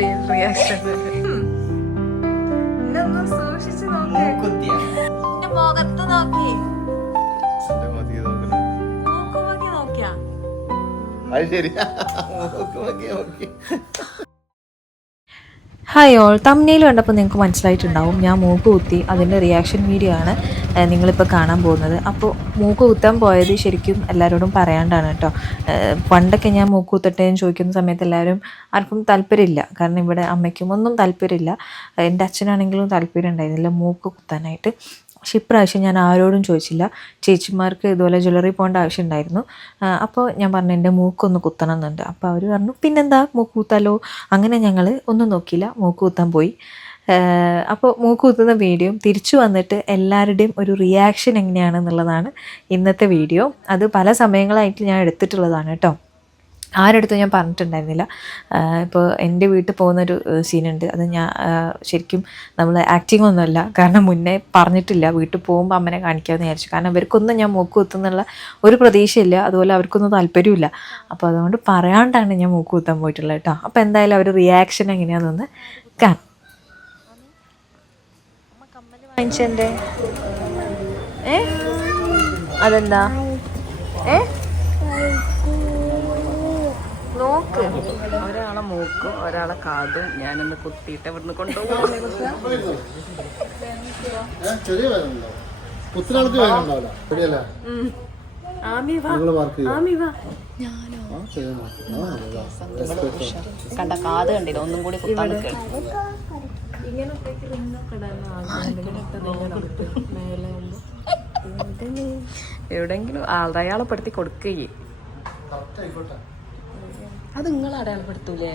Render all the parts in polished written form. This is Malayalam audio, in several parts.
റിയാക്ഷൻ. ഇതൊന്നും സൂക്ഷിച്ചു നോക്കി മുഖത്ത് നോക്കി മൂക്കുമൊക്കെ നോക്കിയാ. ഹായ് ഓൾ, തംബ്നെയിൽ കണ്ടപ്പോൾ നിങ്ങൾക്ക് മനസ്സിലായിട്ടുണ്ടാവും ഞാൻ മൂക്ക് കുത്തി. അതിൻ്റെ റിയാക്ഷൻ വീഡിയോ ആണ് നിങ്ങളിപ്പോൾ കാണാൻ പോകുന്നത്. അപ്പോൾ മൂക്ക് കുത്താൻ പോയത് ശരിക്കും എല്ലാവരോടും പറയാണ്ടാണ് കേട്ടോ. പണ്ടൊക്കെ ഞാൻ മൂക്ക് കുത്തട്ടെ എന്ന് ചോദിക്കുന്ന സമയത്ത് ആർക്കും താല്പര്യമില്ല. കാരണം ഇവിടെ അമ്മയ്ക്കും ഒന്നും താല്പര്യമില്ല, എൻ്റെ അച്ഛനാണെങ്കിലും താല്പര്യം ഉണ്ടായിരുന്നില്ല മൂക്ക് കുത്താനായിട്ട്. പക്ഷെ ഇപ്രാവശ്യം ഞാൻ ആരോടും ചോദിച്ചില്ല. ചേച്ചിമാർക്ക് ഇതുപോലെ ജ്വല്ലറി പോകേണ്ട ആവശ്യം ഉണ്ടായിരുന്നു. അപ്പോൾ ഞാൻ പറഞ്ഞു എൻ്റെ മൂക്കൊന്ന് കുത്തണം എന്നുണ്ട്. അപ്പോൾ അവർ പറഞ്ഞു പിന്നെന്താ മൂക്ക് കുത്താലോ. അങ്ങനെ ഞങ്ങൾ ഒന്നും നോക്കിയില്ല, മൂക്ക് കുത്താൻ പോയി. അപ്പോൾ മൂക്ക് കുത്തുന്ന വീഡിയോ തിരിച്ചു വന്നിട്ട് എല്ലാവരുടെയും ഒരു റിയാക്ഷൻ എങ്ങനെയാണെന്നുള്ളതാണ് ഇന്നത്തെ വീഡിയോ. അത് പല സമയങ്ങളായിട്ട് ഞാൻ എടുത്തിട്ടുള്ളതാണ് കേട്ടോ. ആരടുത്തും ഞാൻ പറഞ്ഞിട്ടുണ്ടായിരുന്നില്ല. ഇപ്പോൾ എൻ്റെ വീട്ടിൽ പോകുന്നൊരു സീനുണ്ട്. അത് ഞാൻ ശരിക്കും നമ്മൾ ആക്ടിങ് ഒന്നുമല്ല, കാരണം മുന്നേ പറഞ്ഞിട്ടില്ല. വീട്ടിൽ പോകുമ്പോൾ അമ്മനെ കാണിക്കാമെന്ന് വിചാരിച്ചു. കാരണം അവർക്കൊന്നും ഞാൻ മൂക്ക് കുത്തുന്നുള്ള ഒരു പ്രതീക്ഷയില്ല, അതുപോലെ അവർക്കൊന്നും താല്പര്യമില്ല. അപ്പോൾ അതുകൊണ്ട് പറയാണ്ടാണ് ഞാൻ മൂക്ക് കുത്താൻ പോയിട്ടുള്ളത് കേട്ടോ. അപ്പോൾ എന്തായാലും അവർ റിയാക്ഷൻ എങ്ങനെയാണെന്നൊന്ന് കാണാം. വാങ്ങിച്ചെൻ്റെ അതെന്താ നോക്ക്, ഒരാളെ മൂക്കും ഒരാളെ കാതും ഞാനൊന്ന് കുത്തിയിട്ട് ഇവിടുന്ന് കൊണ്ടുപോകും. കണ്ട കാത് കണ്ടില്ല, ഒന്നും കൂടി കുത്താൻ എവിടെങ്കിലും അടയാളപ്പെടുത്തി കൊടുക്കുകയെ. അത് നിങ്ങൾ അടയാളപ്പെടുത്തൂലേ?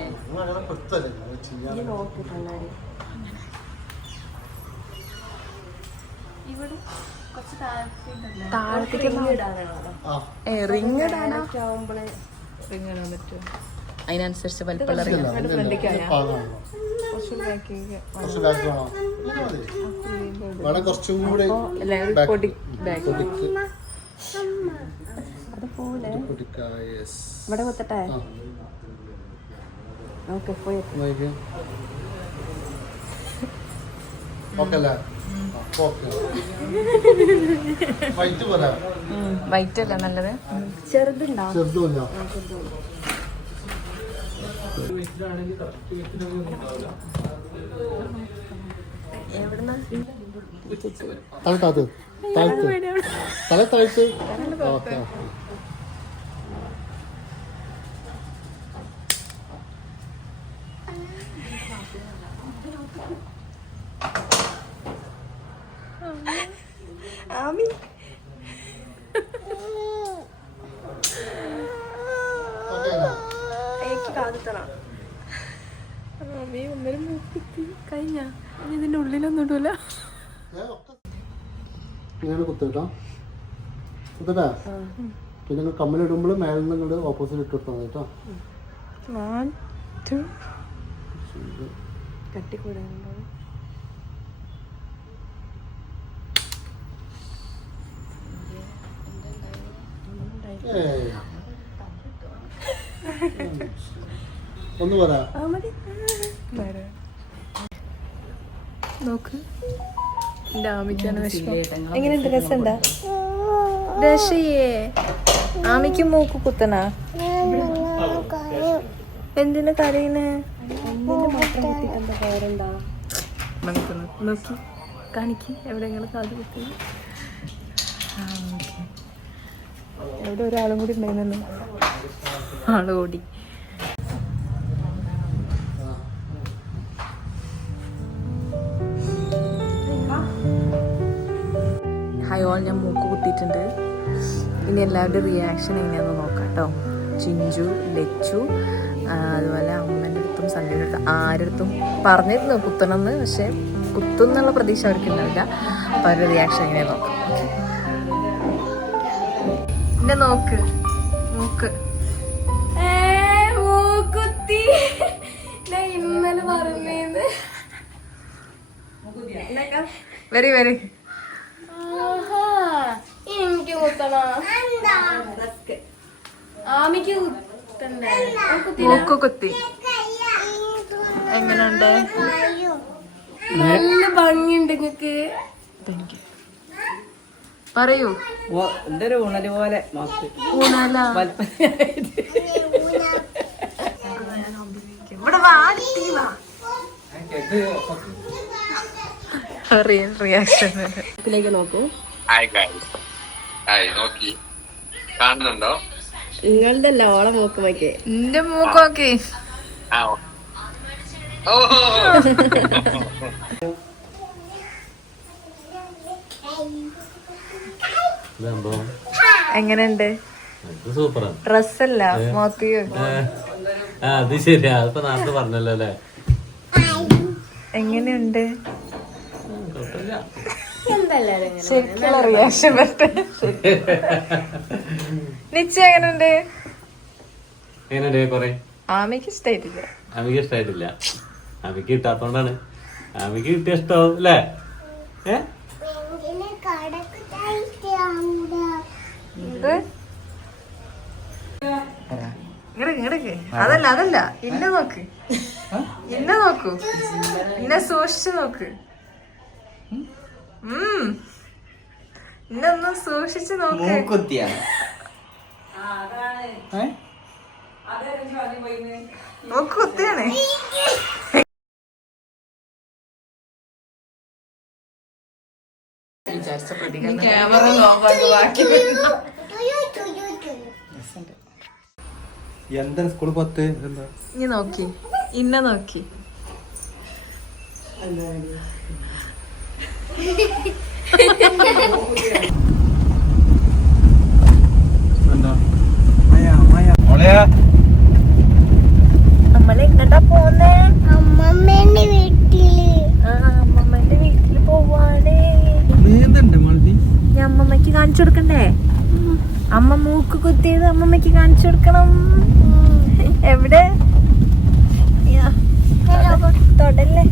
അതിനനുസരിച്ച് വലിപ്പമുള്ള ഇവിടെ കൊത്തട്ടെ. വൈറ്റ് അല്ല നല്ലത്, ചെറുതുണ്ടോ? ആമി എനിക്ക് കാതുത്തണം. ആമി ഒന്നര മൂക്കുത്തി കഴിഞ്ഞ ഇതിന്റെ ഉള്ളിലൊന്നും ഇടൂല. പിന്നെ കമ്മലിടുമ്പോൾ മേലെ നിന്ന് ഓപ്പോസിറ്റ് ഇട്ടിട്ടാണ് കേട്ടോ. കട്ടിക്കൂടാനുണ്ടോ? ഒന്ന് പറ നോക്ക്, എങ്ങനെയുണ്ട്? രസമുണ്ടാ? രസയേ ആമിക്ക് മൂക്ക് കുത്തണ? എന്തിനു കരയുന്നേ? നോക്കി കാണിക്ക് എവിടെയെങ്കിലും കാത് കുത്തി. എവിടെ ഒരാളും കൂടി ഉണ്ടായിരുന്നു, ആള് ഓടി. ഹായ് ഓൾ, ഞാൻ മൂക്ക് കുത്തിയിട്ടുണ്ട്. ഇനി എല്ലാവരുടെയും റിയാക്ഷൻ എങ്ങനെയാണെന്ന് നോക്കാം കേട്ടോ. ചിഞ്ചു, ലച്ചു, അതുപോലെ അമ്മേൻ്റെ അടുത്തും സഞ്ജുവിൻ്റെ അടുത്തും ആരടുത്തും പറഞ്ഞിരുന്നു കുത്തണമെന്ന്. പക്ഷെ കുത്തുന്നുള്ള പ്രതീക്ഷ അവർക്ക് ഉണ്ടാവില്ല. അപ്പോൾ അവരുടെ റിയാക്ഷൻ എങ്ങനെയാ നോക്കാം. എന്നെ നോക്ക്, മൂക്ക് മൂക്കുത്തി. ഇന്നലെ പറഞ്ഞത് വരി വരി എനിക്ക് കുത്തണോ? ആമിക്ക് കുത്തണ്ടേ? മൂക്ക് കുത്തി. എങ്ങനെയുണ്ട്? നല്ല ഭംഗിയുണ്ട് നിങ്ങക്ക്. പറയൂ. എന്തൊരു ഊണല് പോലെ ഊണല. ഇവിടെ റിയാക്ഷൻ നോക്കൂ. നോക്കി കാണുന്നുണ്ടോ? നിങ്ങളുടെ അല്ല ഓളെ മൂക്കുമൊക്കെ. എന്റെ മൂക്കൊക്കെ എങ്ങനെയുണ്ട്? സൂപ്പറാണ്. ഡ്രസ്സല്ല മോത്തി. അത് ശരിയാ, അതിപ്പോ നേരത്തെ പറഞ്ഞല്ലോ അല്ലേ. എങ്ങനെയുണ്ട്? ശരിക്കുള്ള റിയാക്ഷൻ പറ്റേ. നിശ്ചയ എങ്ങനെയുണ്ട്? എങ്ങനെയുണ്ട്? കൊറേ ആമിക്ക് ഇഷ്ടായിട്ടില്ല. ആമിക്ക് ഇഷ്ടായിട്ടില്ല. ആമിക്ക് കിട്ടാത്തോണ്ടാണ്. ആമിക്ക് കിട്ടിയ ഇഷ്ടാവും അല്ലേ? അതല്ല അതല്ല, ഇന്നെ നോക്ക്, ഇന്നെ നോക്കൂ, ഇന്നെ സൂക്ഷിച്ചു നോക്ക്. ഇന്നൊന്ന് സൂക്ഷിച്ചു നോക്ക്. നോക്ക് കുത്തിയാണ്. വിചാരിച്ച പ്രതികരണം എന്താ സ്കൂൾ 10 എന്താ ഇനി നോക്കി, ഇന്നെ നോക്കി. നമ്മള് എങ്ങട്ടാ പോന്നേ? അമ്മമ്മേന്റെ വീട്ടില്. അമ്മമ്മേന്റെ വീട്ടില് പോവാണ്. ഞാൻ അമ്മമ്മക്ക് കാണിച്ചു കൊടുക്കണ്ടേ? അമ്മ മൂക്ക് കുത്തിയത് അമ്മമ്മക്ക് കാണിച്ചു കൊടുക്കണം. എവിടെ? തൊടല്ലേ.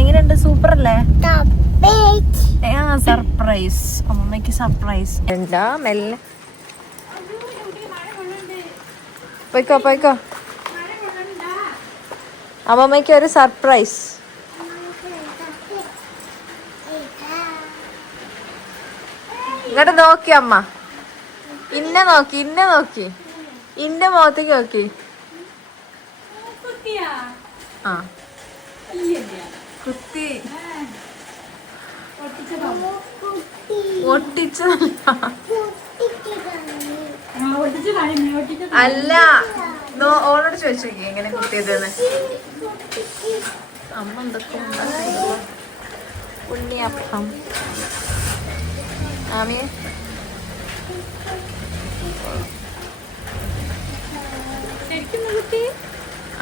എങ്ങനെയുണ്ട്? സൂപ്പർ അല്ലേ? സർപ്രൈസ്. അമ്മമ്മക്ക് സർപ്രൈസ്. എന്താ മെല്ലെ പോയിക്കോ പോയിക്കോ. അമ്മമ്മക്ക് ഒരു സർപ്രൈസ്. ഇങ്ങോട്ട് നോക്കി അമ്മ. ഇന്നെ നോക്കി, ഇന്നെ നോക്കി, ഇന്റെ മുഖത്തേക്ക് നോക്കി. ആ കുത്തി. ഒട്ടിച്ചതല്ല അല്ല, ഓളോട് ചോദിച്ചു നോക്കി എങ്ങനെ കുത്തിയത്. അമ്മ എന്തൊക്കെ ഉണ്ണിയപ്പം. ആമിയെ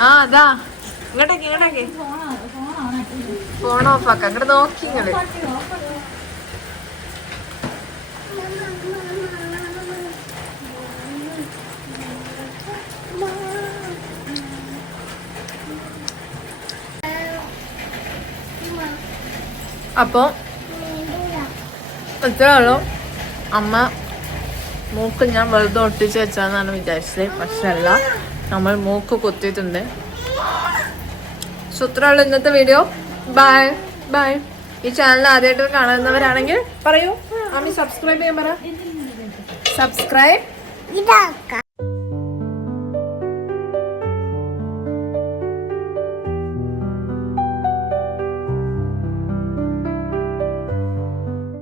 ആ അതാ ഇങ്ങോട്ടേക്ക് ഇങ്ങോട്ടേക്ക്. ഫോൺ ഓഫാക്ക. അങ്ങോട്ട് നോക്കി ഇങ്ങള്. അപ്പൊ എത്രയാണോ അമ്മ മൂക്ക് ഞാൻ വെറുതെ ഒട്ടിച്ച് വെച്ചാന്നാണ് വിചാരിച്ചത്. പക്ഷെ അല്ല, നമ്മൾ മൂക്ക് കുത്തിയിട്ടുണ്ട്. സൂത്രമുള്ള ഇന്നത്തെ വീഡിയോ. Bye bye. ഈ ചാനൽ ആദ്യമായിട്ട് കാണുന്നവരാണെങ്കിൽ പറയൂ. അമ്മി സബ്സ്ക്രൈബ് ചെയ്യാൻ പറ. സബ്സ്ക്രൈബ്